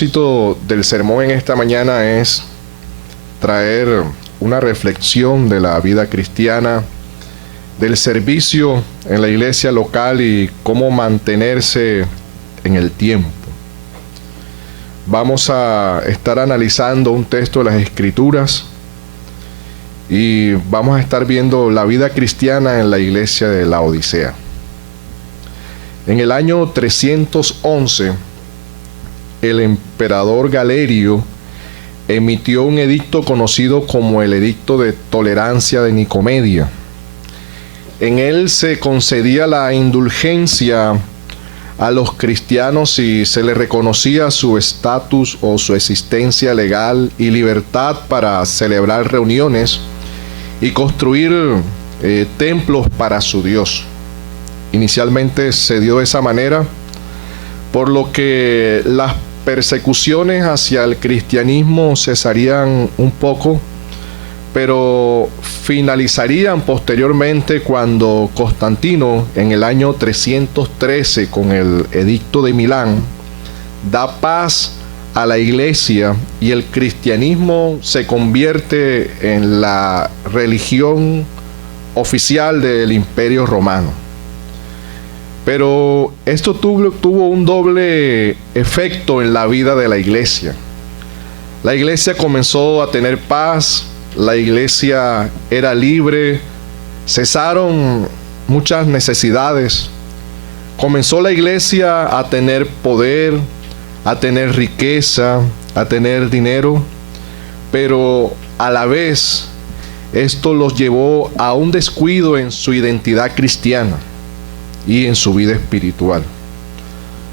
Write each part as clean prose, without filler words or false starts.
propósito del sermón en esta mañana es traer una reflexión de la vida cristiana, del servicio en la iglesia local y cómo mantenerse en el tiempo. Vamos a estar analizando un texto de las Escrituras y vamos a estar viendo la vida cristiana en la iglesia de Laodicea. En el año 311, el emperador Galerio emitió un edicto conocido como el Edicto de Tolerancia de Nicomedia. En él se concedía la indulgencia a los cristianos y se les reconocía su estatus o su existencia legal y libertad para celebrar reuniones y construir templos para su Dios. Inicialmente se dio de esa manera, por lo que las persecuciones hacia el cristianismo cesarían un poco, pero finalizarían posteriormente cuando Constantino, en el año 313, con el Edicto de Milán, da paz a la iglesia y el cristianismo se convierte en la religión oficial del Imperio Romano. Pero esto tuvo un doble efecto en la vida de la iglesia. La iglesia comenzó a tener paz, la iglesia era libre, cesaron muchas necesidades. Comenzó la iglesia a tener poder, a tener riqueza, a tener dinero, pero a la vez esto los llevó a un descuido en su identidad cristiana y en su vida espiritual.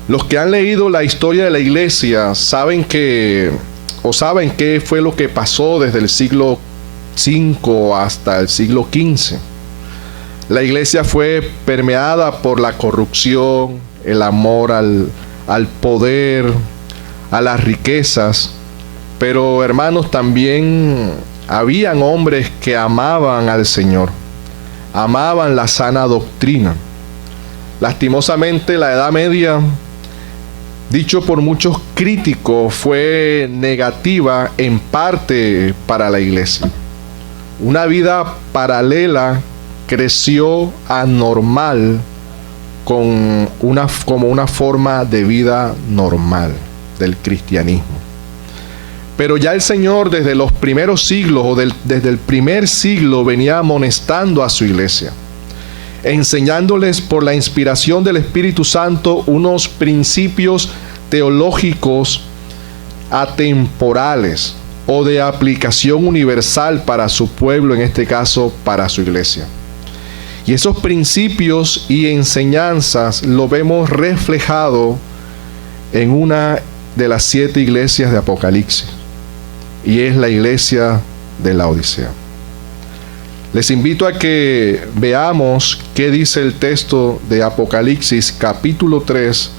Los que han leído la historia de la iglesia saben qué fue lo que pasó desde el siglo V hasta el siglo XV. La iglesia fue permeada por la corrupción, el amor al poder, a las riquezas, pero hermanos, también habían hombres que amaban al Señor, amaban la sana doctrina. Lastimosamente, la Edad Media, dicho por muchos críticos, fue negativa en parte para la iglesia. Una vida paralela creció anormal como una forma de vida normal del cristianismo. Pero ya el Señor desde los primeros siglos desde el primer siglo venía amonestando a su iglesia, enseñándoles por la inspiración del Espíritu Santo unos principios teológicos atemporales o de aplicación universal para su pueblo, en este caso para su iglesia. Y esos principios y enseñanzas lo vemos reflejado en una de las 7 iglesias de Apocalipsis, y es la iglesia de Laodicea. Les invito a que veamos qué dice el texto de Apocalipsis capítulo 3,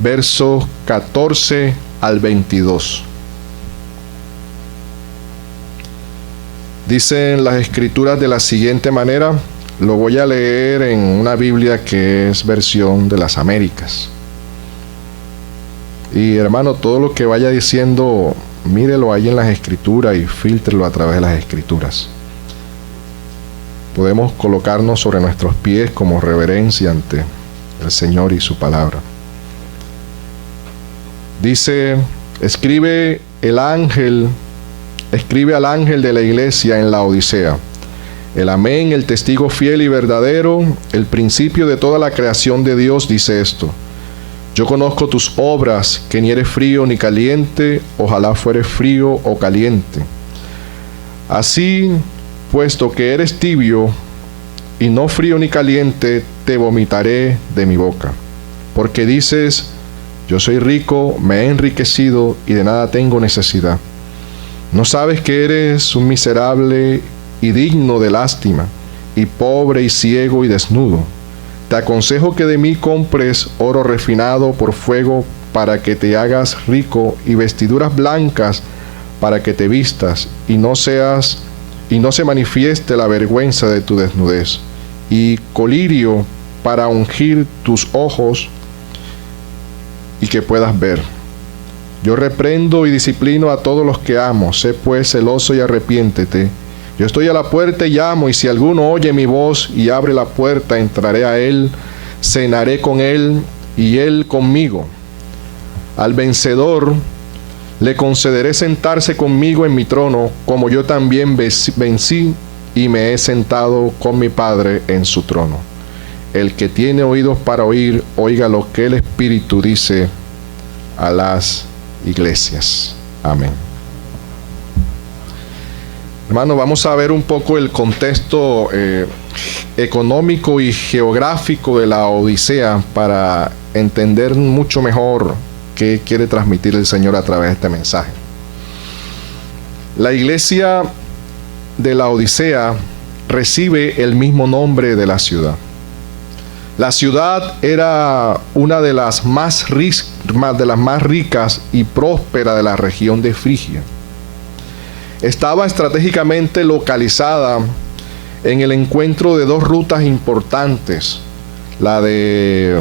versos 14 al 22. Dicen las Escrituras de la siguiente manera. Lo voy a leer en una Biblia que es versión de las Américas. Y hermano, todo lo que vaya diciendo, mírelo ahí en las Escrituras y fíltrelo a través de las Escrituras. Podemos colocarnos sobre nuestros pies como reverencia ante el Señor y su palabra. Dice, escribe al ángel de la iglesia en Laodicea: el Amén, el testigo fiel y verdadero, el principio de toda la creación de Dios, dice esto: yo conozco tus obras, que ni eres frío ni caliente, ojalá fueres frío o caliente. Así, puesto que eres tibio y no frío ni caliente, te vomitaré de mi boca. Porque dices, yo soy rico, me he enriquecido y de nada tengo necesidad. ¿No sabes que eres un miserable y digno de lástima, y pobre y ciego y desnudo? Te aconsejo que de mí compres oro refinado por fuego para que te hagas rico, y vestiduras blancas para que te vistas y no se manifieste la vergüenza de tu desnudez, y colirio para ungir tus ojos y que puedas ver. Yo reprendo y disciplino a todos los que amo. Sé pues celoso y arrepiéntete. Yo estoy a la puerta y llamo, y si alguno oye mi voz y abre la puerta, entraré a él, cenaré con él y él conmigo. Al vencedor le concederé sentarse conmigo en mi trono, como yo también vencí y me he sentado con mi Padre en su trono. El que tiene oídos para oír, oiga lo que el Espíritu dice a las iglesias. Amén. Hermano, vamos a ver un poco el contexto económico y geográfico de la Odisea para entender mucho mejor qué quiere transmitir el Señor a través de este mensaje. La iglesia de la Odisea recibe el mismo nombre de la ciudad. La ciudad era una de las más ricas y prósperas de la región de Frigia. Estaba estratégicamente localizada en el encuentro de dos rutas importantes, la de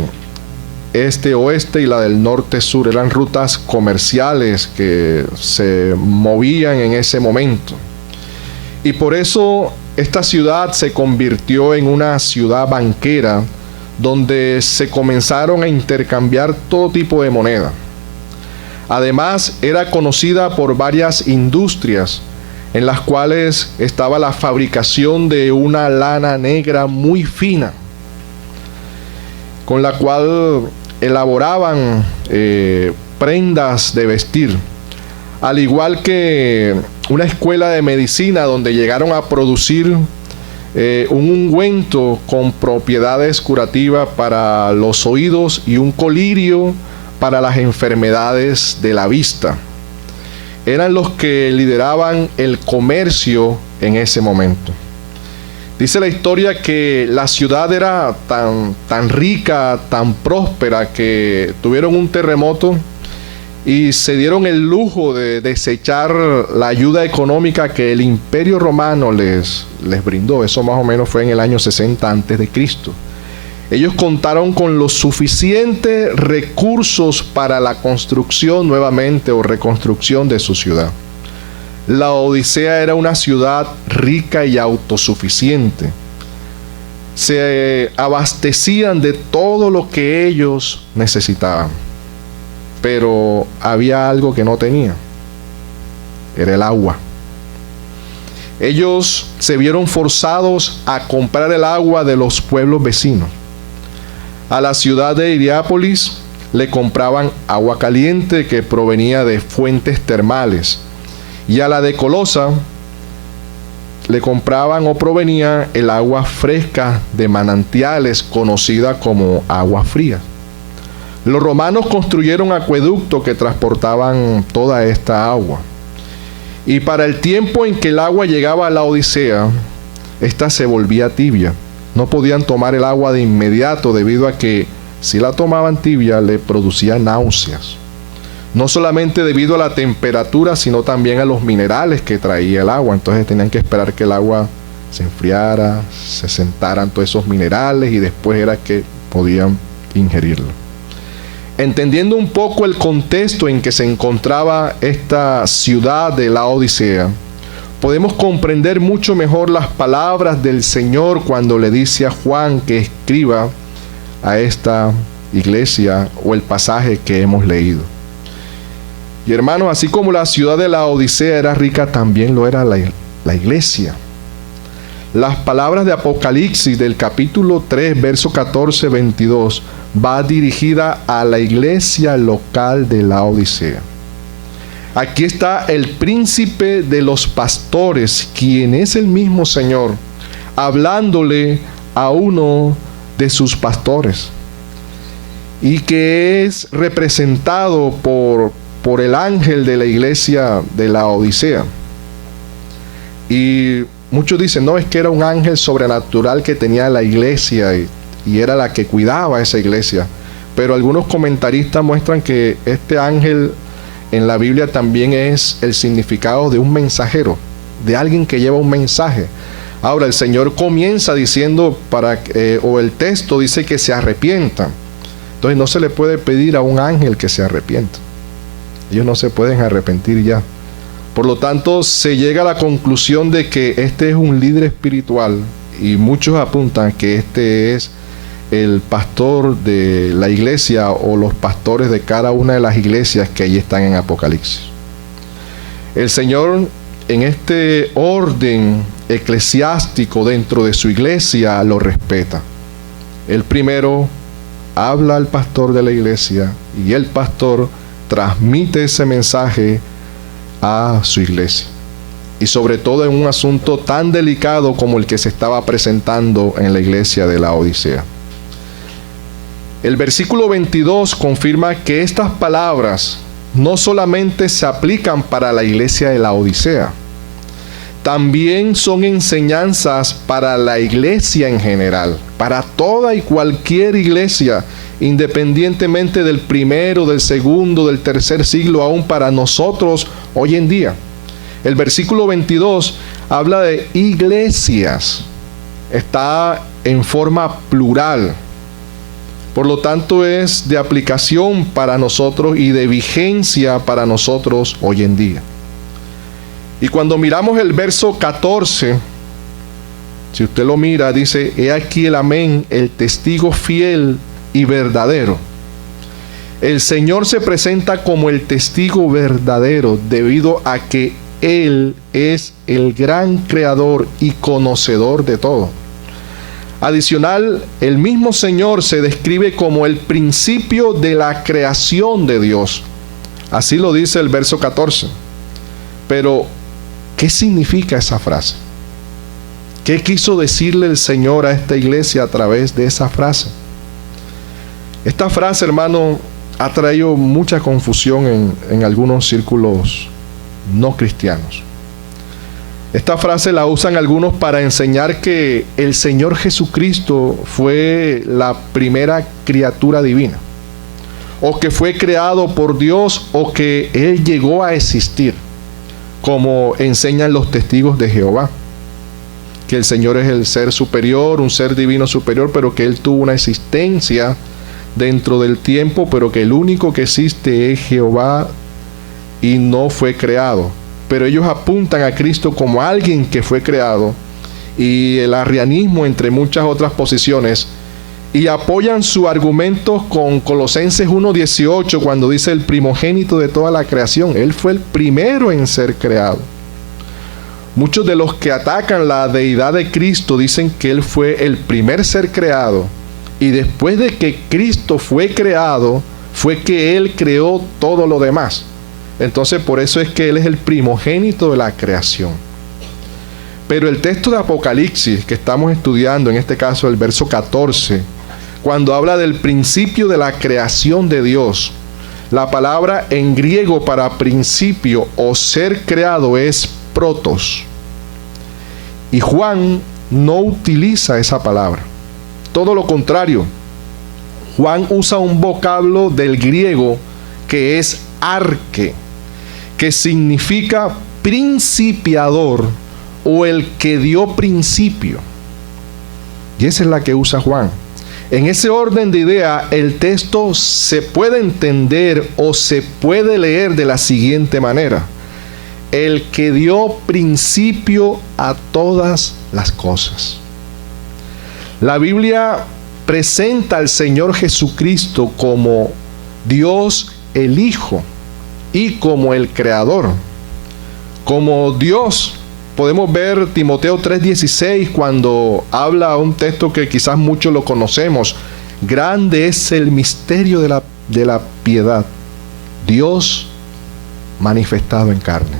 este-oeste y la del norte-sur. Eran rutas comerciales que se movían en ese momento. Y por eso esta ciudad se convirtió en una ciudad banquera, donde se comenzaron a intercambiar todo tipo de moneda. Además, era conocida por varias industrias, en las cuales estaba la fabricación de una lana negra muy fina, con la cual elaboraban prendas de vestir, al igual que una escuela de medicina donde llegaron a producir un ungüento con propiedades curativas para los oídos y un colirio para las enfermedades de la vista. Eran los que lideraban el comercio en ese momento. Dice la historia que la ciudad era tan rica, tan próspera, que tuvieron un terremoto y se dieron el lujo de desechar la ayuda económica que el Imperio Romano les brindó. Eso más o menos fue en el año 60 a.C. Ellos contaron con los suficientes recursos para la construcción nuevamente o reconstrucción de su ciudad. La Odisea era una ciudad rica y autosuficiente. Se abastecían de todo lo que ellos necesitaban. Pero había algo que no tenía. Era el agua. Ellos se vieron forzados a comprar el agua de los pueblos vecinos. A la ciudad de Hierápolis le compraban agua caliente que provenía de fuentes termales. Y a la de Colosa le compraban o provenía el agua fresca de manantiales, conocida como agua fría. Los romanos construyeron acueductos que transportaban toda esta agua. Y para el tiempo en que el agua llegaba a la Odisea, esta se volvía tibia. No podían tomar el agua de inmediato debido a que si la tomaban tibia le producía náuseas. No solamente debido a la temperatura, sino también a los minerales que traía el agua. Entonces tenían que esperar que el agua se enfriara, se sentaran todos esos minerales y después era que podían ingerirlo. Entendiendo un poco el contexto en que se encontraba esta ciudad de la Odisea, podemos comprender mucho mejor las palabras del Señor cuando le dice a Juan que escriba a esta iglesia o el pasaje que hemos leído. Y hermanos, así como la ciudad de la Odisea era rica, también lo era la iglesia. Las palabras de Apocalipsis del capítulo 3, verso 14-22, va dirigida a la iglesia local de la Odisea. Aquí está el príncipe de los pastores, quien es el mismo Señor, hablándole a uno de sus pastores, y que es representado por el ángel de la iglesia de la Odisea. Y muchos dicen, no, es que era un ángel sobrenatural que tenía la iglesia y era la que cuidaba esa iglesia. Pero algunos comentaristas muestran que este ángel en la Biblia también es el significado de un mensajero, de alguien que lleva un mensaje. Ahora el Señor comienza diciendo, o el texto dice que se arrepientan. Entonces no se le puede pedir a un ángel que se arrepienta. Ellos no se pueden arrepentir ya. Por lo tanto, se llega a la conclusión de que este es un líder espiritual y muchos apuntan que este es el pastor de la iglesia o los pastores de cada una de las iglesias que allí están en Apocalipsis. El Señor, en este orden eclesiástico dentro de su iglesia, lo respeta. Él primero habla al pastor de la iglesia y el pastor transmite ese mensaje a su iglesia. Y sobre todo en un asunto tan delicado como el que se estaba presentando en la iglesia de la Odisea. El versículo 22 confirma que estas palabras no solamente se aplican para la iglesia de la Odisea, también son enseñanzas para la iglesia en general, para toda y cualquier iglesia, independientemente del primero, del segundo, del tercer siglo, aún para nosotros hoy en día. El versículo 22 habla de iglesias, está en forma plural. Por lo tanto, es de aplicación para nosotros y de vigencia para nosotros hoy en día. Y cuando miramos el verso 14, si usted lo mira, dice: he aquí el amén, el testigo fiel y verdadero. El Señor se presenta como el testigo verdadero debido a que Él es el gran creador y conocedor de todo. Adicional, el mismo Señor se describe como el principio de la creación de Dios. Así lo dice el verso 14. Pero, ¿qué significa esa frase? ¿Qué quiso decirle el Señor a esta iglesia a través de esa frase? Esta frase, hermano, ha traído mucha confusión en algunos círculos no cristianos. Esta frase la usan algunos para enseñar que el Señor Jesucristo fue la primera criatura divina, o que fue creado por Dios, o que Él llegó a existir, como enseñan los testigos de Jehová, que el Señor es el ser superior, un ser divino superior, pero que Él tuvo una existencia dentro del tiempo, pero que el único que existe es Jehová y no fue creado. Pero ellos apuntan a Cristo como alguien que fue creado, y el arrianismo, entre muchas otras posiciones, y apoyan su argumento con Colosenses 1:18, cuando dice el primogénito de toda la creación. Él fue el primero en ser creado. Muchos de los que atacan la deidad de Cristo dicen que Él fue el primer ser creado, y después de que Cristo fue creado, fue que Él creó todo lo demás. Entonces, por eso es que Él es el primogénito de la creación. Pero el texto de Apocalipsis que estamos estudiando, en este caso el verso 14, cuando habla del principio de la creación de Dios, la palabra en griego para principio o ser creado es protos. Y Juan no utiliza esa palabra. Todo lo contrario, Juan usa un vocablo del griego que es arque, que significa principiador o el que dio principio. Y esa es la que usa Juan. En ese orden de idea, el texto se puede entender o se puede leer de la siguiente manera: el que dio principio a todas las cosas. La Biblia presenta al Señor Jesucristo como Dios el Hijo y como el Creador. Como Dios, podemos ver Timoteo 3:16 cuando habla un texto que quizás muchos lo conocemos: grande es el misterio de la piedad, Dios manifestado en carne.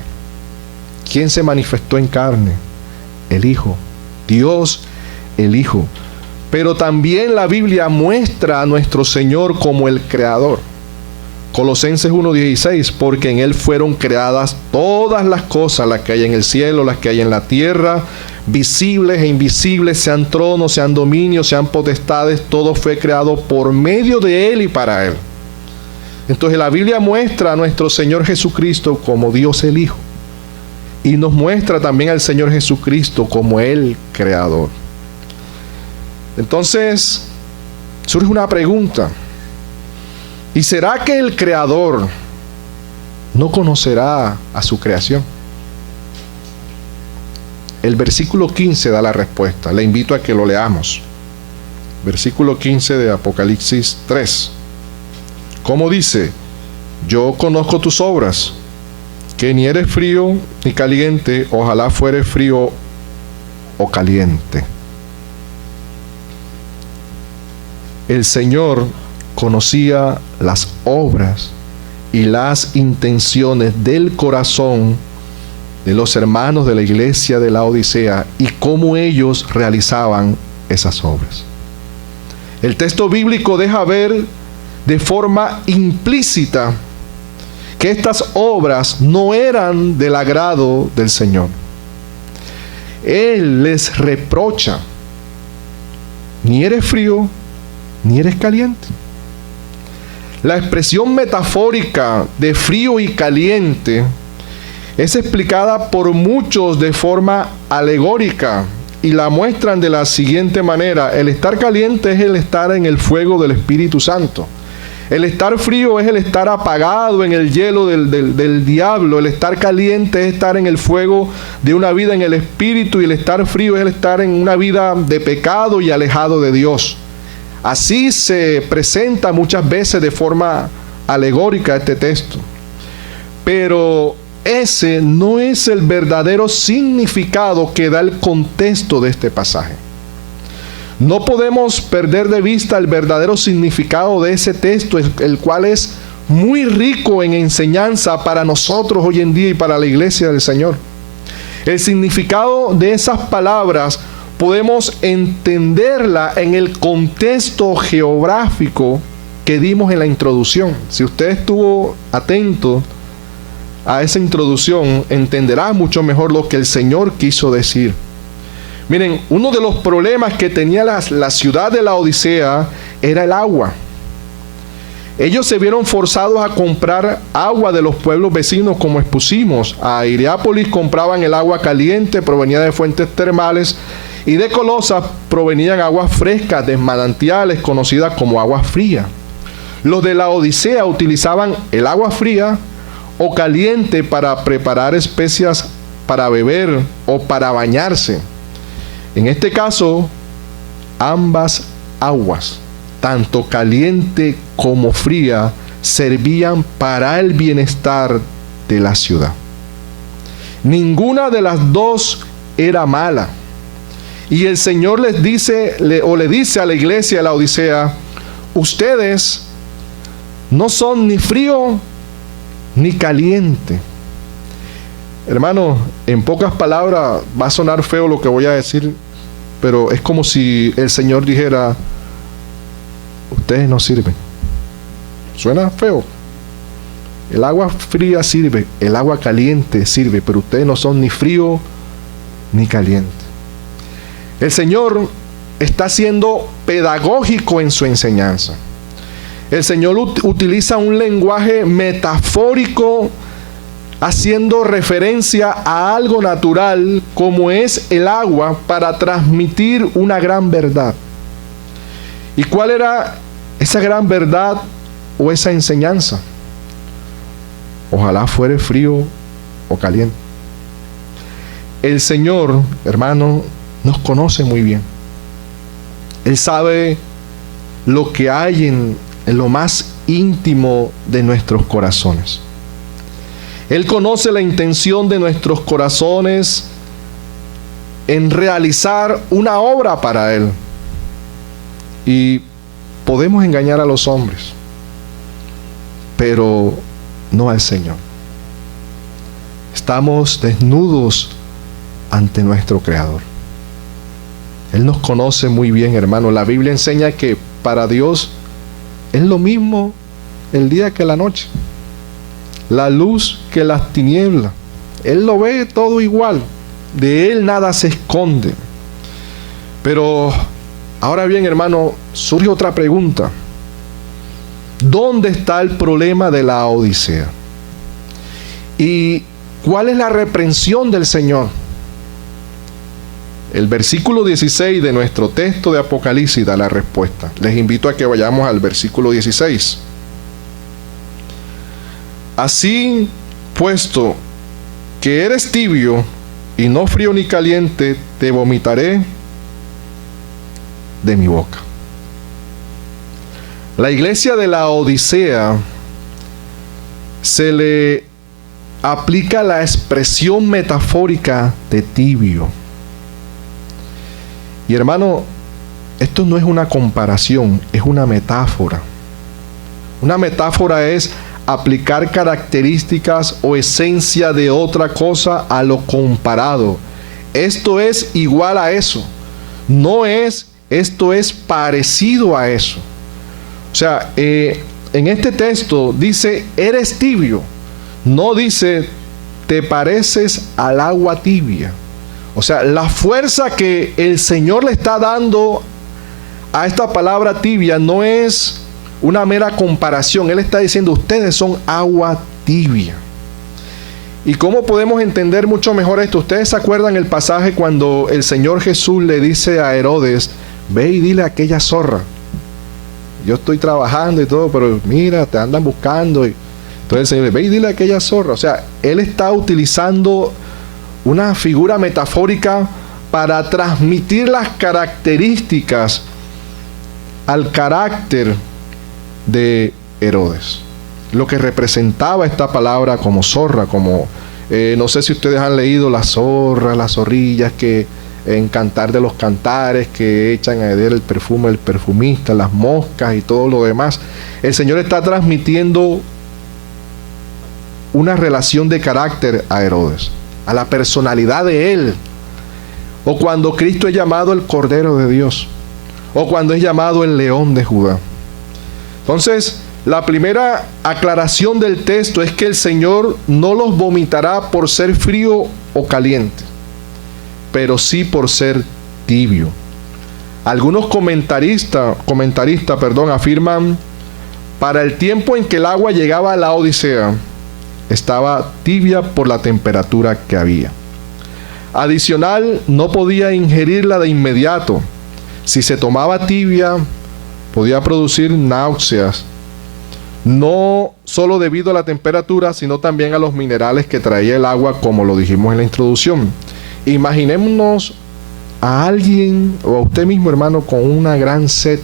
¿Quién se manifestó en carne? El Hijo, Dios el Hijo. Pero también la Biblia muestra a nuestro Señor como el Creador. Colosenses 1:16, porque en Él fueron creadas todas las cosas, las que hay en el cielo, las que hay en la tierra, visibles e invisibles, sean tronos, sean dominios, sean potestades, todo fue creado por medio de Él y para Él. Entonces la Biblia muestra a nuestro Señor Jesucristo como Dios el Hijo, y nos muestra también al Señor Jesucristo como el Creador. Entonces surge una pregunta: ¿y será que el Creador no conocerá a su creación. El versículo 15 da la respuesta. Le invito a que lo leamos. Versículo 15 de Apocalipsis 3. ¿Cómo dice? Yo conozco tus obras, que ni eres frío ni caliente, ojalá fueres frío o caliente. El Señor conocía las obras y las intenciones del corazón de los hermanos de la iglesia de la Odisea y cómo ellos realizaban esas obras. El texto bíblico deja ver de forma implícita que estas obras no eran del agrado del Señor. Él les reprocha: ni eres frío ni eres caliente. La expresión metafórica de frío y caliente es explicada por muchos de forma alegórica y la muestran de la siguiente manera: el estar caliente es el estar en el fuego del Espíritu Santo. El estar frío es el estar apagado en el hielo del diablo. El estar caliente es estar en el fuego de una vida en el Espíritu, y el estar frío es el estar en una vida de pecado y alejado de Dios. Así se presenta muchas veces de forma alegórica este texto. Pero ese no es el verdadero significado que da el contexto de este pasaje. No podemos perder de vista el verdadero significado de ese texto, el cual es muy rico en enseñanza para nosotros hoy en día y para la iglesia del Señor. El significado de esas palabras podemos entenderla en el contexto geográfico que dimos en la introducción. Si usted estuvo atento a esa introducción, entenderá mucho mejor lo que el Señor quiso decir. Miren, uno de los problemas que tenía la ciudad de la Odisea era el agua. Ellos se vieron forzados a comprar agua de los pueblos vecinos, como expusimos. A Hierápolis compraban el agua caliente, provenía de fuentes termales, y de Colosas provenían aguas frescas de manantiales, conocidas como agua fría. Los de la Odisea utilizaban el agua fría o caliente para preparar especias para beber o para bañarse. En este caso, ambas aguas, tanto caliente como fría, servían para el bienestar de la ciudad. Ninguna de las dos era mala. Y el Señor les dice, le dice a la iglesia de la Odisea: ustedes no son ni frío ni caliente. Hermano, en pocas palabras, va a sonar feo lo que voy a decir, pero es como si el Señor dijera: ustedes no sirven. Suena feo. El agua fría sirve, el agua caliente sirve, pero ustedes no son ni frío ni caliente. El Señor está siendo pedagógico en su enseñanza. El Señor utiliza un lenguaje metafórico, haciendo referencia a algo natural como es el agua, para transmitir una gran verdad. ¿Y cuál era esa gran verdad o esa enseñanza? Ojalá fuere frío o caliente. El Señor, hermano, nos conoce muy bien. Él sabe lo que hay en lo más íntimo de nuestros corazones. Él conoce la intención de nuestros corazones en realizar una obra para Él. Y podemos engañar a los hombres, pero no al Señor. Estamos desnudos ante nuestro Creador. Él nos conoce muy bien, hermano. La Biblia enseña que para Dios es lo mismo el día que la noche, la luz que las tinieblas. Él lo ve todo igual. De Él nada se esconde. Pero ahora bien, hermano, surge otra pregunta. ¿Dónde está el problema de la Odisea? ¿Y cuál es la reprensión del Señor? El versículo 16 de nuestro texto de Apocalipsis da la respuesta. Les invito a que vayamos al versículo 16. Así puesto que eres tibio y no frío ni caliente, te vomitaré de mi boca. La iglesia de la Odisea se le aplica la expresión metafórica de tibio. Y hermano, esto no es una comparación, es una metáfora. Una metáfora es aplicar características o esencia de otra cosa a lo comparado. Esto es igual a eso. No es, esto es parecido a eso. O sea, en este texto dice, eres tibio. No dice, te pareces al agua tibia. O sea, la fuerza que el Señor le está dando a esta palabra tibia no es una mera comparación. Él está diciendo, ustedes son agua tibia. ¿Y cómo podemos entender mucho mejor esto? Ustedes se acuerdan el pasaje cuando el Señor Jesús le dice a Herodes, ve y dile a aquella zorra, yo estoy trabajando y todo, pero mira, te andan buscando. Entonces el Señor le dice, ve y dile a aquella zorra. O sea, Él está utilizando una figura metafórica para transmitir las características al carácter de Herodes. Lo que representaba esta palabra como zorra, como no sé si ustedes han leído las zorras, las zorrillas que en Cantar de los Cantares, que echan a hervir el perfume del perfumista, las moscas y todo lo demás. El Señor está transmitiendo una relación de carácter a Herodes, a la personalidad de él. O cuando Cristo es llamado el Cordero de Dios, o cuando es llamado el León de Judá. Entonces, la primera aclaración del texto es que el Señor no los vomitará por ser frío o caliente, pero sí por ser tibio. Algunos comentaristas, afirman, para el tiempo en que el agua llegaba a la Odisea, estaba tibia por la temperatura que había. Adicional, no podía ingerirla de inmediato. Si se tomaba tibia, podía producir náuseas, no solo debido a la temperatura, sino también a los minerales que traía el agua, como lo dijimos en la introducción. Imaginémonos a alguien o a usted mismo, hermano, con una gran sed,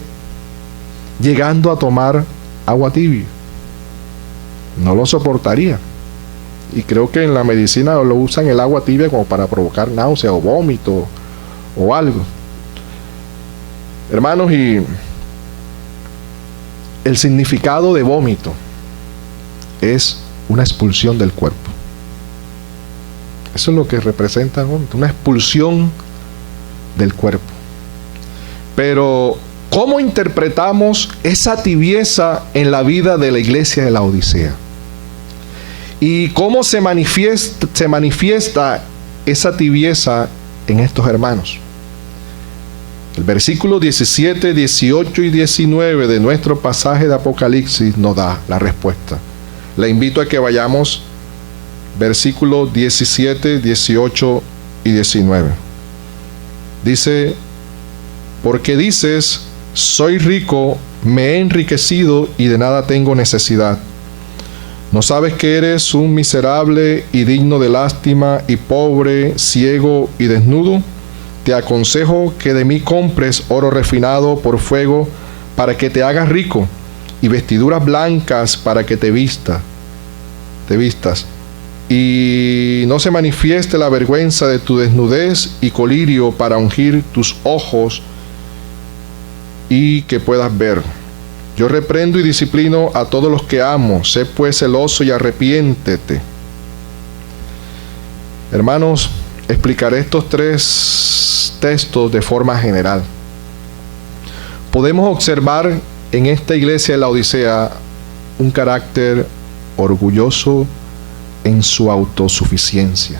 llegando a tomar agua tibia. No lo soportaría. Y creo que en la medicina lo usan el agua tibia como para provocar náusea o vómito o algo. Hermanos, y el significado de vómito es una expulsión del cuerpo. Eso es lo que representa el vómito, una expulsión del cuerpo. Pero, ¿cómo interpretamos esa tibieza en la vida de la iglesia de la Odisea? ¿Y cómo se manifiesta esa tibieza en estos hermanos? El versículo 17, 18 y 19 de nuestro pasaje de Apocalipsis nos da la respuesta. Le invito a que vayamos versículos 17, 18 y 19. Dice, porque dices, soy rico, me he enriquecido y de nada tengo necesidad. ¿No sabes que eres un miserable y digno de lástima y pobre, ciego y desnudo? Te aconsejo que de mí compres oro refinado por fuego para que te hagas rico y vestiduras blancas para que te vistas y no se manifieste la vergüenza de tu desnudez y colirio para ungir tus ojos y que puedas ver. Yo reprendo y disciplino a todos los que amo. Sé pues celoso y arrepiéntete. Hermanos, explicaré estos tres textos de forma general. Podemos observar en esta iglesia de la Odisea un carácter orgulloso en su autosuficiencia,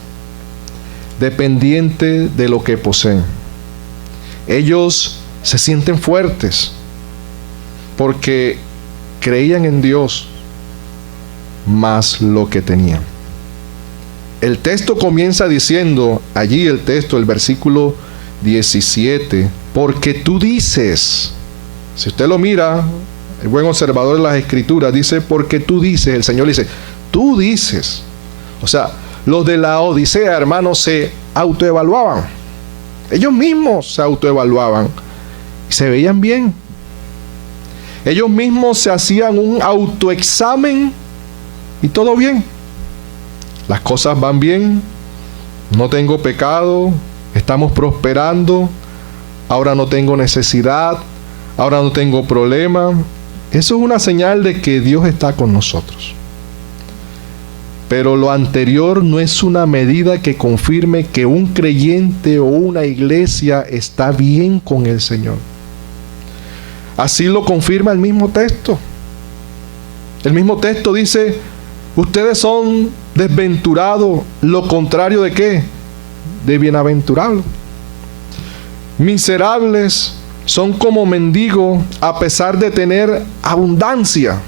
dependiente de lo que poseen. Ellos se sienten fuertes porque creían en Dios más lo que tenían. El texto comienza diciendo, allí el texto, el versículo 17, porque tú dices, si usted lo mira, el buen observador de las Escrituras dice, porque tú dices, el Señor dice, tú dices. O sea, los de la Odisea, hermanos, se autoevaluaban. Ellos mismos se autoevaluaban y se veían bien. Ellos mismos se hacían un autoexamen y todo bien. Las cosas van bien, no tengo pecado, estamos prosperando, ahora no tengo necesidad, ahora no tengo problema. Eso es una señal de que Dios está con nosotros. Pero lo anterior no es una medida que confirme que un creyente o una iglesia está bien con el Señor. Así lo confirma el mismo texto. El mismo texto dice: ustedes son desventurados, lo contrario de ¿qué? De bienaventurados. Miserables, son como mendigos a pesar de tener abundancia.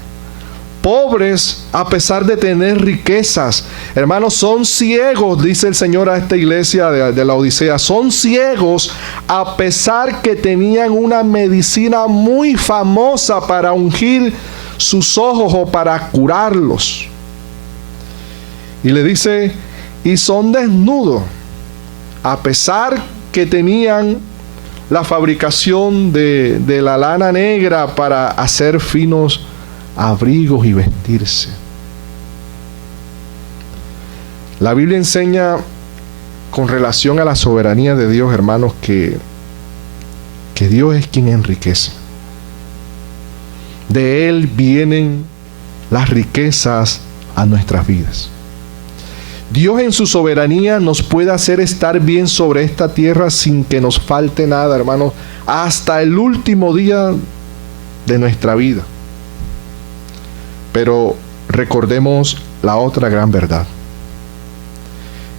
Pobres a pesar de tener riquezas. Hermanos, son ciegos, dice el Señor a esta iglesia de la Odisea. Son ciegos a pesar que tenían una medicina muy famosa para ungir sus ojos o para curarlos. Y le dice, y son desnudos a pesar que tenían la fabricación de la lana negra para hacer finos abrigos y vestirse. La Biblia enseña con relación a la soberanía de Dios, hermanos, que Dios es quien enriquece. De Él vienen las riquezas a nuestras vidas. Dios en su soberanía nos puede hacer estar bien sobre esta tierra sin que nos falte nada, hermanos, hasta el último día de nuestra vida. Pero recordemos la otra gran verdad.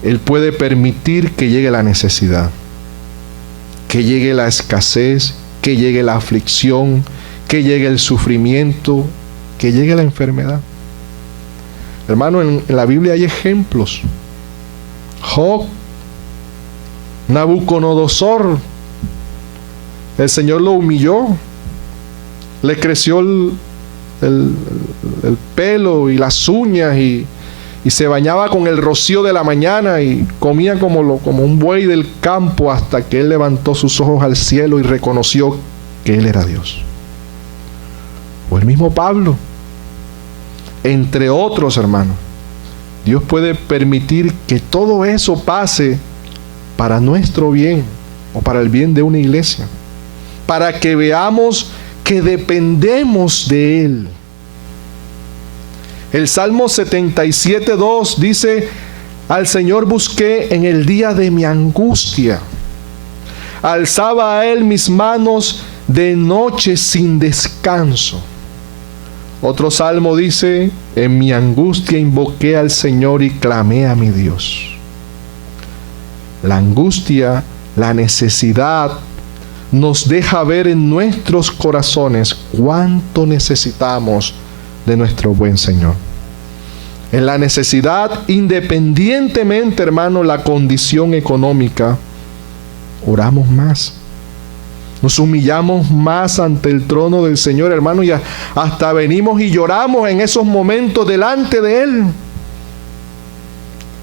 Él puede permitir que llegue la necesidad, que llegue la escasez, que llegue la aflicción, que llegue el sufrimiento, que llegue la enfermedad. Hermano, en la Biblia hay ejemplos. Job, Nabucodonosor, el Señor lo humilló, le creció el pelo y las uñas y se bañaba con el rocío de la mañana y comía como un buey del campo hasta que él levantó sus ojos al cielo y reconoció que él era Dios. O el mismo Pablo, entre otros, hermanos. Dios puede permitir que todo eso pase para nuestro bien o para el bien de una iglesia, para que veamos que dependemos de Él. El Salmo 77:2 dice: al Señor busqué en el día de mi angustia, alzaba a Él mis manos de noche sin descanso. Otro salmo dice: en mi angustia invoqué al Señor y clamé a mi Dios. La angustia, la necesidad, nos deja ver en nuestros corazones cuánto necesitamos de nuestro buen Señor. En la necesidad, independientemente, hermano, la condición económica, oramos más. Nos humillamos más ante el trono del Señor, hermano, y hasta venimos y lloramos en esos momentos delante de Él.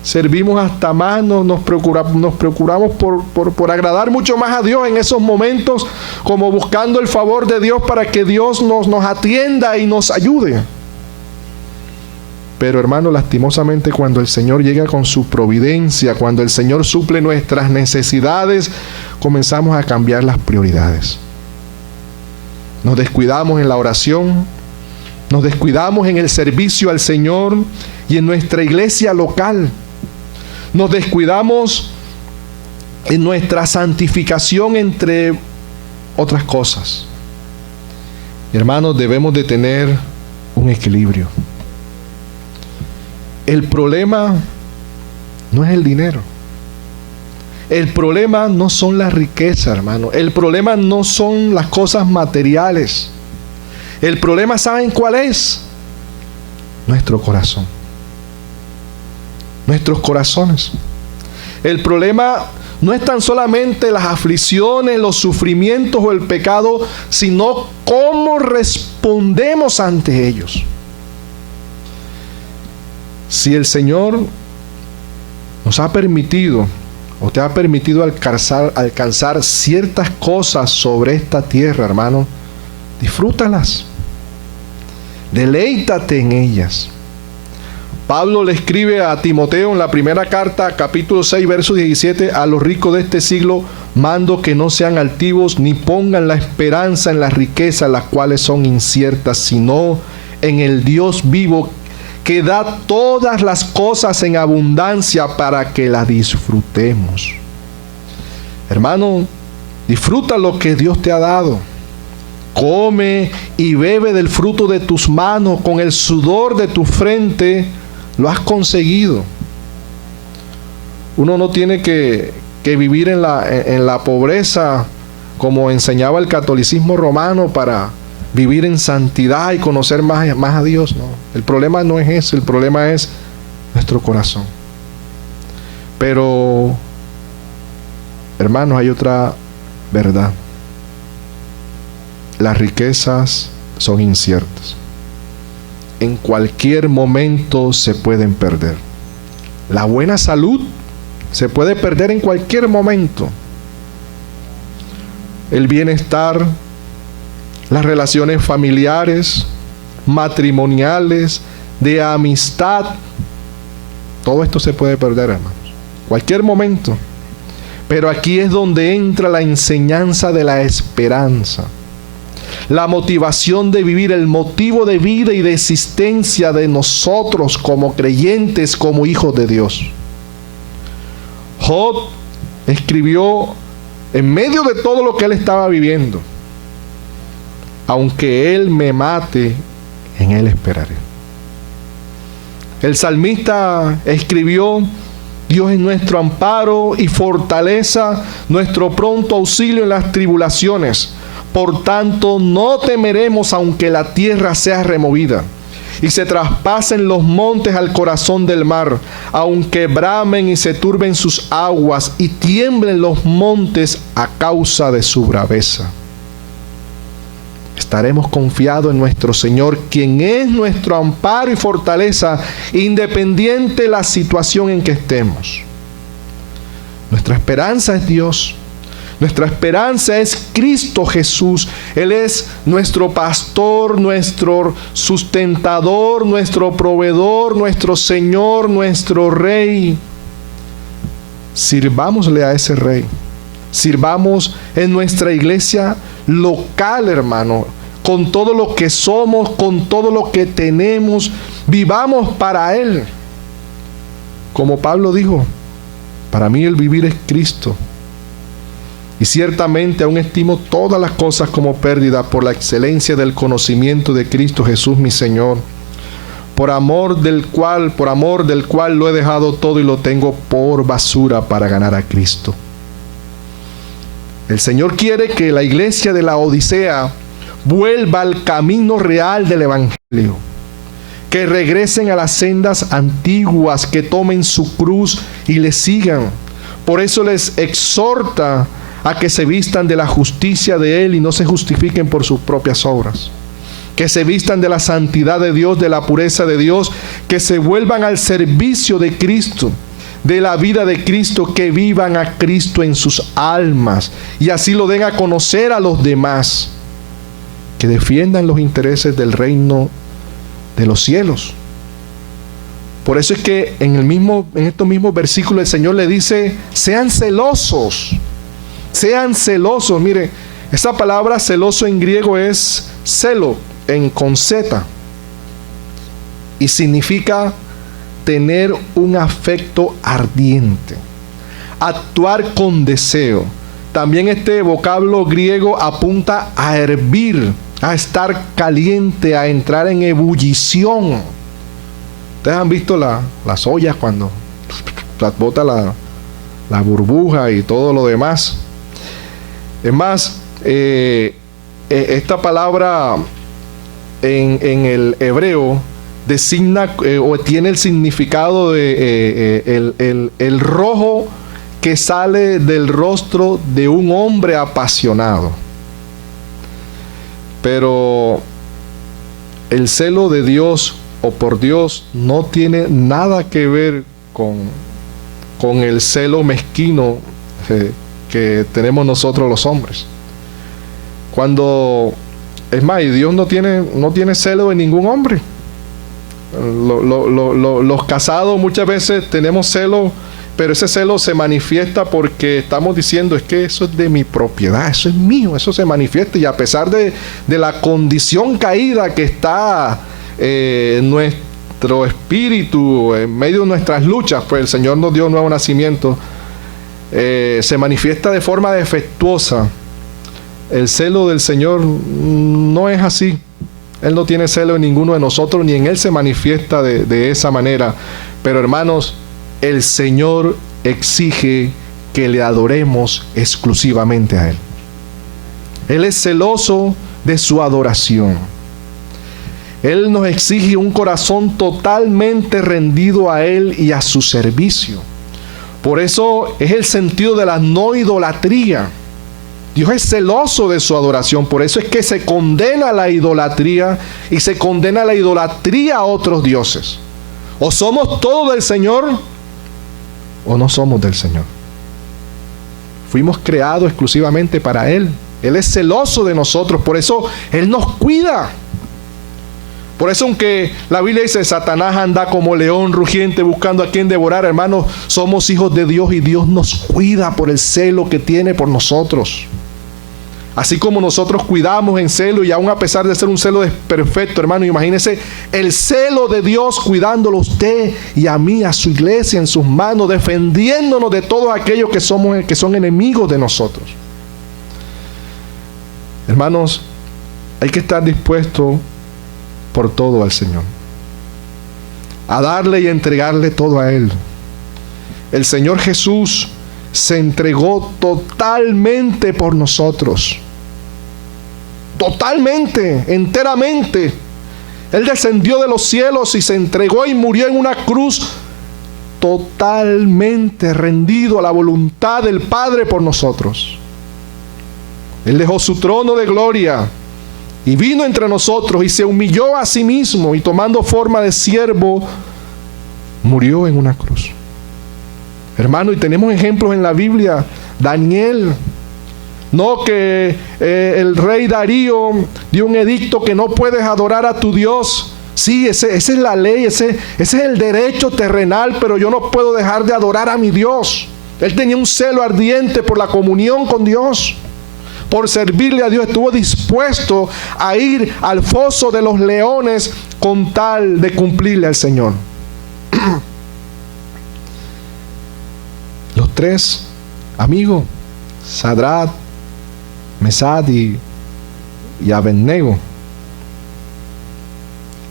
Servimos hasta más, nos procuramos por agradar mucho más a Dios en esos momentos, como buscando el favor de Dios para que Dios nos atienda y nos ayude. Pero, hermano, lastimosamente, cuando el Señor llega con su providencia, cuando el Señor suple nuestras necesidades, comenzamos a cambiar las prioridades. Nos descuidamos en la oración, nos descuidamos en el servicio al Señor y en nuestra iglesia local. Nos descuidamos en nuestra santificación, entre otras cosas. Hermanos, debemos de tener un equilibrio. El problema no es el dinero. El problema no son las riquezas, hermano. El problema no son las cosas materiales. El problema, ¿saben cuál es? Nuestro corazón. Nuestros corazones. El problema no es tan solamente las aflicciones, los sufrimientos o el pecado, sino cómo respondemos ante ellos. Si el Señor nos ha permitido o te ha permitido alcanzar ciertas cosas sobre esta tierra, hermano, disfrútalas. Deleítate en ellas. Pablo le escribe a Timoteo en la primera carta, capítulo 6, verso 17, a los ricos de este siglo, mando que no sean altivos ni pongan la esperanza en las riquezas, las cuales son inciertas, sino en el Dios vivo, que da todas las cosas en abundancia para que las disfrutemos. Hermano, disfruta lo que Dios te ha dado. Come y bebe del fruto de tus manos, con el sudor de tu frente lo has conseguido. Uno no tiene que vivir en la pobreza como enseñaba el catolicismo romano para vivir en santidad y conocer más a Dios. No, el problema no es ese, el problema es nuestro corazón. Pero, hermanos, hay otra verdad. Las riquezas son inciertas. En cualquier momento se pueden perder. La buena salud se puede perder en cualquier momento. El bienestar, las relaciones familiares, matrimoniales, de amistad, todo esto se puede perder, hermanos. Cualquier momento. Pero aquí es donde entra la enseñanza de la esperanza. La motivación de vivir, el motivo de vida y de existencia de nosotros como creyentes, como hijos de Dios. Job escribió en medio de todo lo que él estaba viviendo: aunque él me mate, en él esperaré. El salmista escribió: Dios es nuestro amparo y fortaleza, nuestro pronto auxilio en las tribulaciones. Por tanto, no temeremos aunque la tierra sea removida y se traspasen los montes al corazón del mar, aunque bramen y se turben sus aguas y tiemblen los montes a causa de su braveza. Estaremos confiados en nuestro Señor, quien es nuestro amparo y fortaleza, independiente de la situación en que estemos. Nuestra esperanza es Dios. Nuestra esperanza es Cristo Jesús. Él es nuestro pastor, nuestro sustentador, nuestro proveedor, nuestro Señor, nuestro Rey. Sirvámosle a ese Rey. Sirvamos en nuestra iglesia local, hermano, con todo lo que somos, con todo lo que tenemos. Vivamos para Él. Como Pablo dijo: para mí el vivir es Cristo. Y ciertamente aún estimo todas las cosas como pérdida por la excelencia del conocimiento de Cristo Jesús mi Señor, por amor del cual lo he dejado todo y lo tengo por basura para ganar a Cristo. El Señor quiere que la iglesia de la Odisea vuelva al camino real del Evangelio, que regresen a las sendas antiguas, que tomen su cruz y le sigan. Por eso les exhorta a que se vistan de la justicia de Él y no se justifiquen por sus propias obras. Que se vistan de la santidad de Dios, de la pureza de Dios, que se vuelvan al servicio de Cristo, de la vida de Cristo, que vivan a Cristo en sus almas y así lo den a conocer a los demás. Que defiendan los intereses del reino de los cielos. Por eso es que en estos mismos versículos el Señor le dice: sean celosos. Sean celosos. Mire, esa palabra celoso en griego es celo, con Z. Y significa tener un afecto ardiente. Actuar con deseo. También este vocablo griego apunta a hervir, a estar caliente, a entrar en ebullición. Ustedes han visto las ollas cuando bota la burbuja y todo lo demás. Es más, esta palabra en el hebreo designa o tiene el significado de el rojo que sale del rostro de un hombre apasionado. Pero el celo de Dios o por Dios no tiene nada que ver con el celo mezquino que tenemos nosotros los hombres. Es más, y Dios no tiene celo de ningún hombre. Los casados muchas veces tenemos celo, pero ese celo se manifiesta porque estamos diciendo, es que eso es de mi propiedad, eso es mío, eso se manifiesta. Y a pesar de la condición caída que está nuestro espíritu en medio de nuestras luchas, pues el Señor nos dio un nuevo nacimiento, se manifiesta de forma defectuosa. El celo del Señor no es así. Él no tiene celo en ninguno de nosotros, ni en Él se manifiesta de esa manera. Pero hermanos, el Señor exige que le adoremos exclusivamente a Él. Él es celoso de su adoración. Él nos exige un corazón totalmente rendido a Él y a su servicio. Por eso es el sentido de la no idolatría. Dios es celoso de su adoración, por eso es que se condena la idolatría y se condena la idolatría a otros dioses. O somos todos del Señor o no somos del Señor. Fuimos creados exclusivamente para Él. Él es celoso de nosotros, por eso Él nos cuida. Por eso, aunque la Biblia dice, Satanás anda como león rugiente buscando a quien devorar, hermanos, somos hijos de Dios y Dios nos cuida por el celo que tiene por nosotros. Así como nosotros cuidamos en celo, y aún a pesar de ser un celo perfecto, hermano, imagínese el celo de Dios cuidándolo a usted y a mí, a su iglesia en sus manos, defendiéndonos de todos aquellos que son enemigos de nosotros. Hermanos, hay que estar dispuesto por todo al Señor, a darle y entregarle todo a Él. El Señor Jesús se entregó totalmente por nosotros. Totalmente, enteramente. Él descendió de los cielos y se entregó y murió en una cruz totalmente rendido a la voluntad del Padre por nosotros. Él dejó su trono de gloria y vino entre nosotros y se humilló a sí mismo y tomando forma de siervo, murió en una cruz. Hermano, y tenemos ejemplos en la Biblia. Daniel, no que el rey Darío dio un edicto que no puedes adorar a tu Dios. Sí, esa es la ley, ese es el derecho terrenal, pero yo no puedo dejar de adorar a mi Dios. Él tenía un celo ardiente por la comunión con Dios, por servirle a Dios. Estuvo dispuesto a ir al foso de los leones con tal de cumplirle al Señor. Los tres amigos, Sadrach, Mesach y Abednego,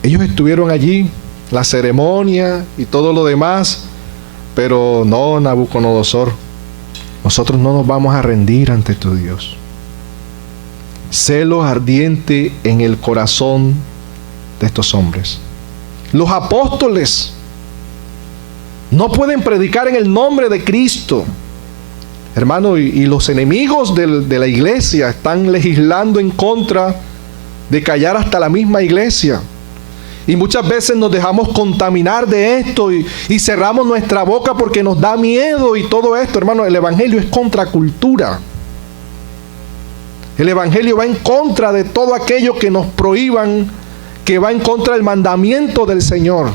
ellos estuvieron allí, la ceremonia y todo lo demás, pero no, Nabucodonosor, nosotros no nos vamos a rendir ante tu Dios. Celo ardiente en el corazón de estos hombres. Los apóstoles no pueden predicar en el nombre de Cristo. Hermano, y los enemigos de la iglesia están legislando en contra de callar hasta la misma iglesia. Y muchas veces nos dejamos contaminar de esto y cerramos nuestra boca porque nos da miedo y todo esto. Hermano, el evangelio es contracultura. El evangelio va en contra de todo aquello que nos prohíban, que va en contra del mandamiento del Señor.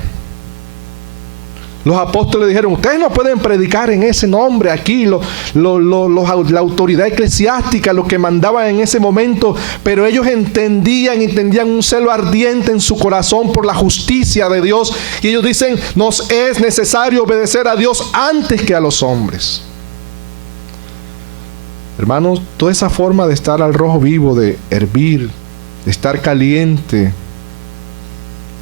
Los apóstoles dijeron, ustedes no pueden predicar en ese nombre aquí, la autoridad eclesiástica, los que mandaban en ese momento, pero ellos entendían un celo ardiente en su corazón por la justicia de Dios, y ellos dicen, nos es necesario obedecer a Dios antes que a los hombres. Hermanos, toda esa forma de estar al rojo vivo, de hervir, de estar caliente,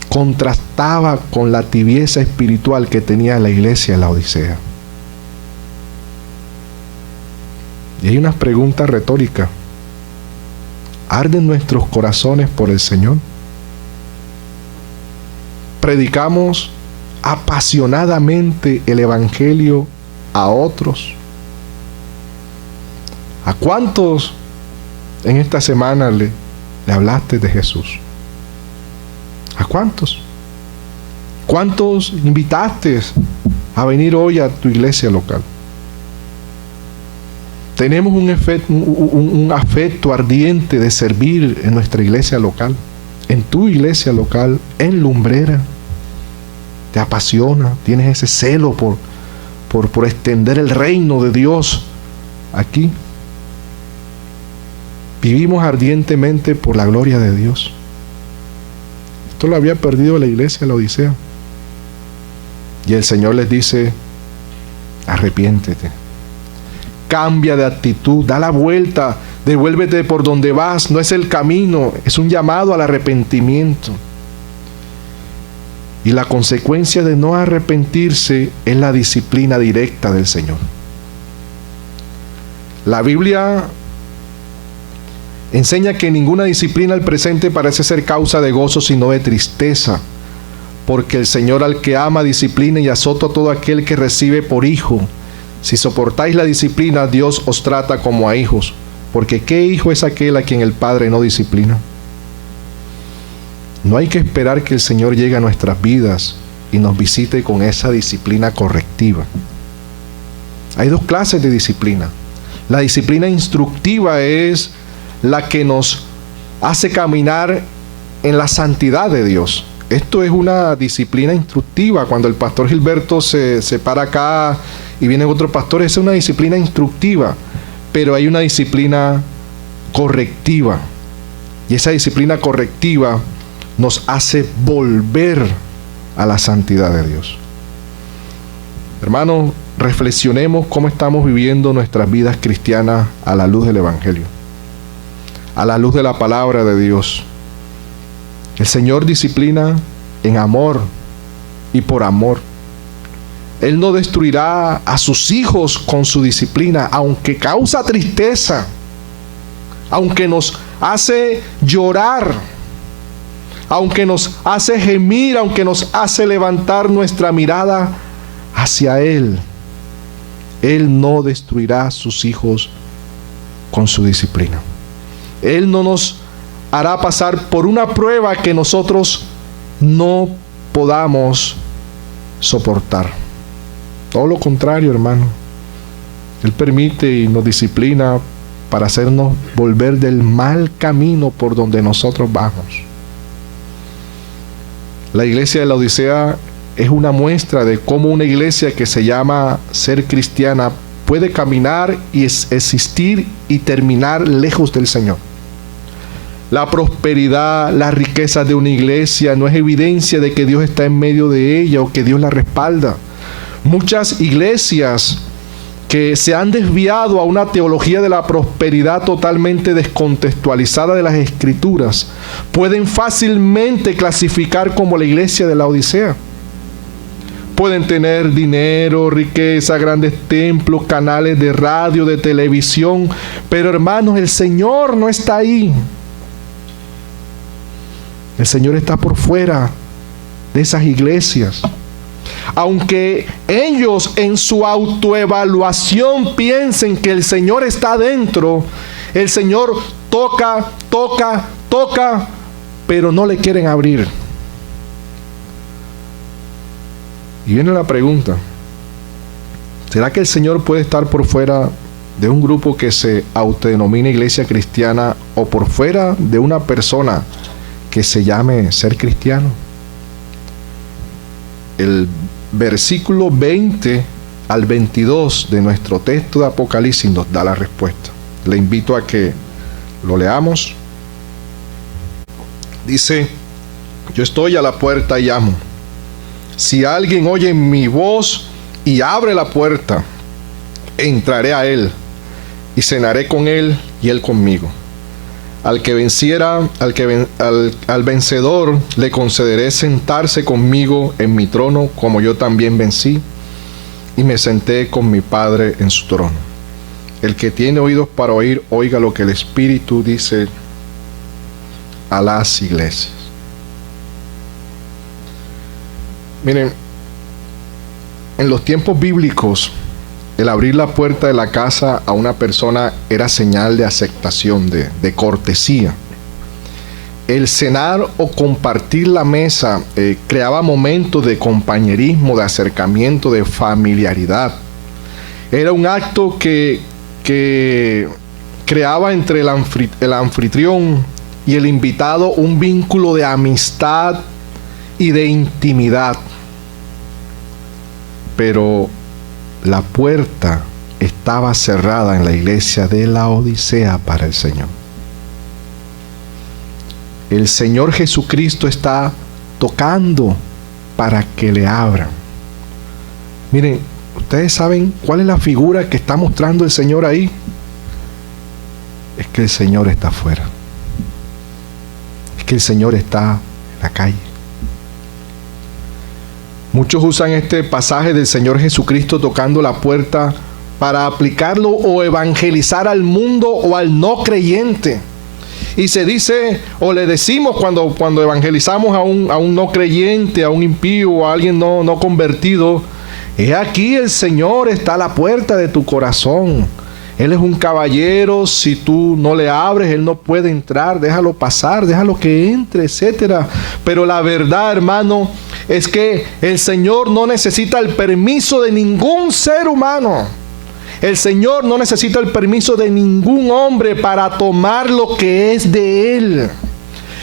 contrastaba con la tibieza espiritual que tenía la iglesia en la Odisea. Y hay una pregunta retórica. ¿Arden nuestros corazones por el Señor? ¿Predicamos apasionadamente el evangelio a otros? ¿A cuántos en esta semana le hablaste de Jesús? ¿A cuántos? ¿Cuántos invitaste a venir hoy a tu iglesia local. Tenemos un afecto ardiente de servir en nuestra iglesia local, en tu iglesia local, en Lumbrera. Te apasiona, tienes ese celo por extender el reino de Dios aquí. Vivimos ardientemente por la gloria de Dios. Esto lo había perdido la iglesia de la Odisea. Y el Señor les dice: arrepiéntete, cambia de actitud, da la vuelta, devuélvete por donde vas. No es el camino, es un llamado al arrepentimiento. Y la consecuencia de no arrepentirse es la disciplina directa del Señor. La Biblia enseña que ninguna disciplina al presente parece ser causa de gozo, sino de tristeza, porque el Señor al que ama disciplina y azota a todo aquel que recibe por hijo. Si soportáis la disciplina, Dios os trata como a hijos, porque ¿qué hijo es aquel a quien el Padre no disciplina? No hay que esperar que el Señor llegue a nuestras vidas y nos visite con esa disciplina correctiva. Hay dos clases de disciplina. La disciplina instructiva es la que nos hace caminar en la santidad de Dios. Esto es una disciplina instructiva. Cuando el pastor Gilberto se para acá y vienen otros pastores, es una disciplina instructiva, pero hay una disciplina correctiva. Y esa disciplina correctiva nos hace volver a la santidad de Dios. Hermanos, reflexionemos cómo estamos viviendo nuestras vidas cristianas a la luz del Evangelio, a la luz de la palabra de Dios. El Señor disciplina en amor y por amor. Él no destruirá a sus hijos con su disciplina, aunque causa tristeza, aunque nos hace llorar, aunque nos hace gemir, aunque nos hace levantar nuestra mirada hacia Él. Él no destruirá a sus hijos con su disciplina. Él no nos hará pasar por una prueba que nosotros no podamos soportar. Todo lo contrario, hermano. Él permite y nos disciplina para hacernos volver del mal camino por donde nosotros vamos. La iglesia de la Odisea es una muestra de cómo una iglesia que se llama ser cristiana puede caminar y existir y terminar lejos del Señor. La prosperidad, las riquezas de una iglesia no es evidencia de que Dios está en medio de ella o que Dios la respalda. Muchas iglesias que se han desviado a una teología de la prosperidad totalmente descontextualizada de las Escrituras pueden fácilmente clasificar como la iglesia de la Odisea. Pueden tener dinero, riqueza, grandes templos, canales de radio, de televisión, pero hermanos, el Señor no está ahí. El Señor está por fuera de esas iglesias. Aunque ellos en su autoevaluación piensen que el Señor está dentro, el Señor toca, pero no le quieren abrir. Y viene la pregunta: ¿será que el Señor puede estar por fuera de un grupo que se autodenomina iglesia cristiana o por fuera de una persona que se llame ser cristiano? El versículo 20 al 22 de nuestro texto de Apocalipsis nos da la respuesta. Le invito a que lo leamos. Dice: yo estoy a la puerta y llamo. Si alguien oye mi voz y abre la puerta, entraré a él y cenaré con él y él conmigo. Al que venciera, al vencedor le concederé sentarse conmigo en mi trono, como yo también vencí y me senté con mi Padre en su trono. El que tiene oídos para oír, oiga lo que el Espíritu dice a las iglesias. Miren, en los tiempos bíblicos, el abrir la puerta de la casa a una persona era señal de aceptación, de cortesía. el cenar o compartir la mesa creaba momentos de compañerismo, de acercamiento, de familiaridad. Era un acto que creaba entre el anfitrión y el invitado un vínculo de amistad y de intimidad. Pero la puerta estaba cerrada en la iglesia de Laodicea para el Señor. El Señor Jesucristo está tocando para que le abran. Miren, ¿ustedes saben cuál es la figura que está mostrando el Señor ahí? Es que el Señor está afuera. Es que el Señor está en la calle. Muchos usan este pasaje del Señor Jesucristo tocando la puerta para aplicarlo o evangelizar al mundo o al no creyente. Y se dice, o le decimos cuando evangelizamos a un no creyente, a un impío, o a alguien no convertido: he aquí el Señor está a la puerta de tu corazón. Él es un caballero, si tú no le abres, Él no puede entrar, déjalo pasar, déjalo que entre, etc. Pero la verdad, hermano, es que el Señor no necesita el permiso de ningún ser humano. El Señor no necesita el permiso de ningún hombre para tomar lo que es de Él.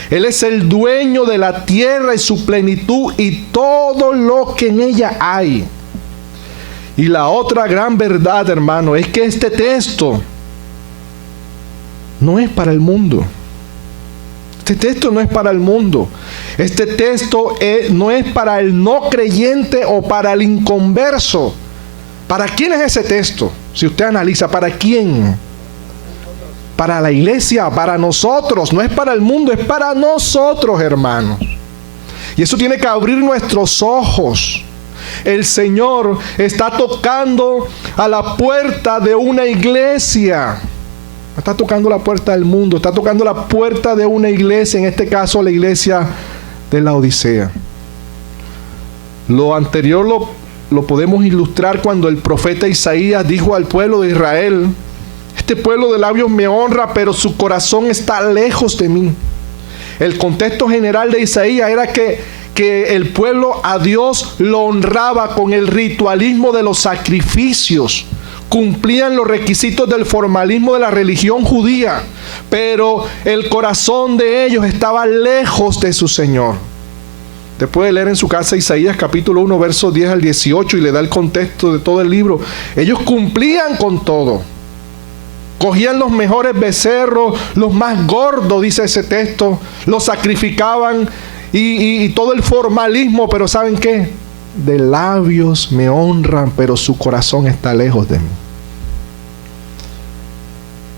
Él es el dueño de la tierra y su plenitud y todo lo que en ella hay. Y la otra gran verdad, hermano, es que este texto no es para el mundo. Este texto no es para el mundo. Este texto no es para el no creyente o para el inconverso. ¿Para quién es ese texto? Si usted analiza, ¿para quién? Para la iglesia, para nosotros. No es para el mundo, es para nosotros, hermanos. Y eso tiene que abrir nuestros ojos. El Señor está tocando a la puerta de una iglesia. No está tocando la puerta del mundo, está tocando la puerta de una iglesia, en este caso la iglesia de Laodicea. Lo anterior lo podemos ilustrar cuando el profeta Isaías dijo al pueblo de Israel: este pueblo de labios me honra, pero su corazón está lejos de mí. El contexto general de Isaías era que el pueblo a Dios lo honraba con el ritualismo de los sacrificios. Cumplían los requisitos del formalismo de la religión judía, pero el corazón de ellos estaba lejos de su Señor. Usted puede leer en su casa Isaías capítulo 1, versos 10 al 18 y le da el contexto de todo el libro. Ellos cumplían con todo. Cogían los mejores becerros, los más gordos, dice ese texto, los sacrificaban y todo el formalismo, pero ¿saben qué? De labios me honran, pero su corazón está lejos de mí.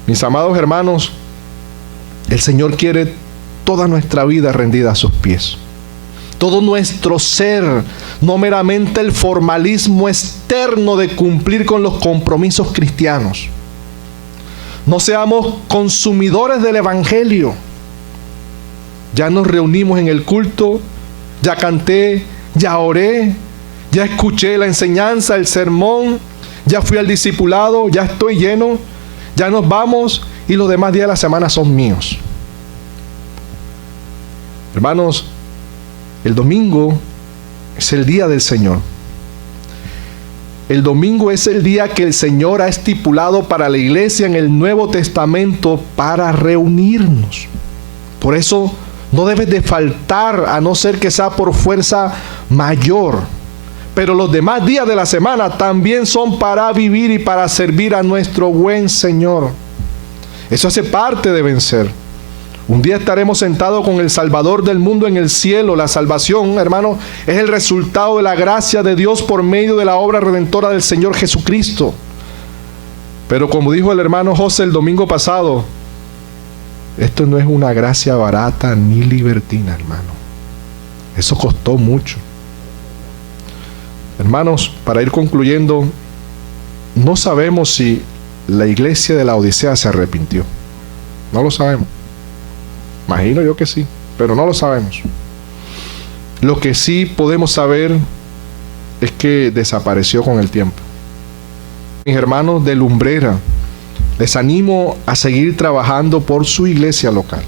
Mis amados hermanos, el Señor quiere toda nuestra vida rendida a sus pies. Todo nuestro ser, no meramente el formalismo externo de cumplir con los compromisos cristianos. No seamos consumidores del Evangelio. Ya nos reunimos en el culto, ya canté, ya oré, ya escuché la enseñanza, el sermón, ya fui al discipulado, ya estoy lleno, ya nos vamos y los demás días de la semana son míos. Hermanos, el domingo es el día del Señor. El domingo es el día que el Señor ha estipulado para la iglesia en el Nuevo Testamento para reunirnos. Por eso no debes de faltar, a no ser que sea por fuerza mayor. Pero los demás días de la semana también son para vivir y para servir a nuestro buen Señor. Eso hace parte de vencer. Un día estaremos sentados con el Salvador del mundo en el cielo. La salvación, hermano, es el resultado de la gracia de Dios por medio de la obra redentora del Señor Jesucristo. Pero como dijo el hermano José el domingo pasado, esto no es una gracia barata ni libertina, hermano. Eso costó mucho. Hermanos, para ir concluyendo, no sabemos si la iglesia de Laodicea se arrepintió. No lo sabemos. Imagino yo que sí, pero no lo sabemos. Lo que sí podemos saber es que desapareció con el tiempo. Mis hermanos de Lumbrera, les animo a seguir trabajando por su iglesia local.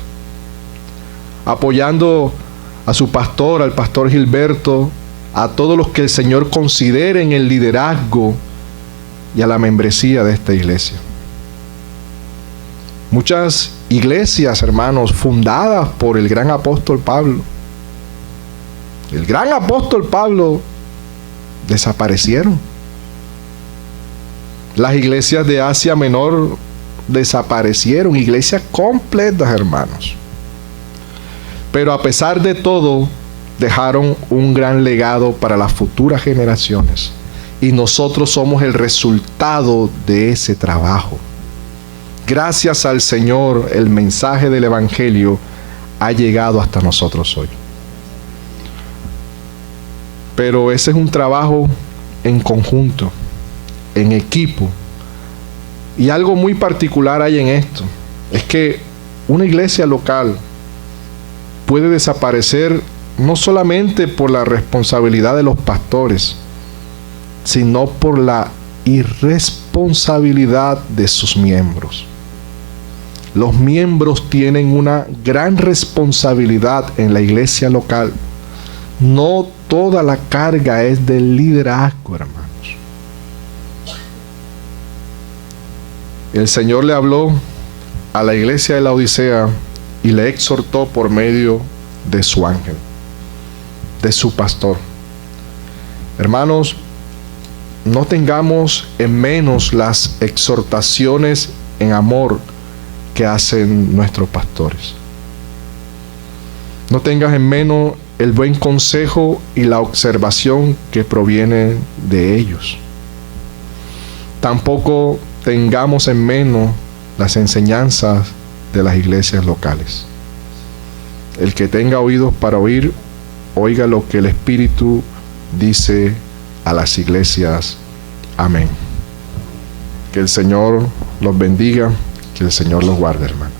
apoyando a su pastor, al pastor Gilberto, a todos los que el Señor considere en el liderazgo y a la membresía de esta iglesia. Muchas iglesias, hermanos, fundadas por el gran apóstol Pablo. El gran apóstol Pablo desaparecieron. Las iglesias de Asia Menor desaparecieron, iglesias completas, hermanos. Pero a pesar de todo, dejaron un gran legado para las futuras generaciones. Y nosotros somos el resultado de ese trabajo. Gracias al Señor, el mensaje del Evangelio ha llegado hasta nosotros hoy. Pero ese es un trabajo en conjunto, en equipo. Y algo muy particular hay en esto. Es que una iglesia local puede desaparecer no solamente por la responsabilidad de los pastores, sino por la irresponsabilidad de sus miembros. Los miembros tienen una gran responsabilidad en la iglesia local. No toda la carga es del liderazgo, hermanos. El Señor le habló a la iglesia de la Odisea y le exhortó por medio de su ángel, de su pastor. Hermanos, no tengamos en menos las exhortaciones en amor que hacen nuestros pastores. No tengas en menos el buen consejo y la observación que provienen de ellos. Tampoco tengamos en menos las enseñanzas de las iglesias locales. El que tenga oídos para oír, oiga lo que el Espíritu dice a las iglesias. Amén. Que el Señor los bendiga, que el Señor los guarde, hermano.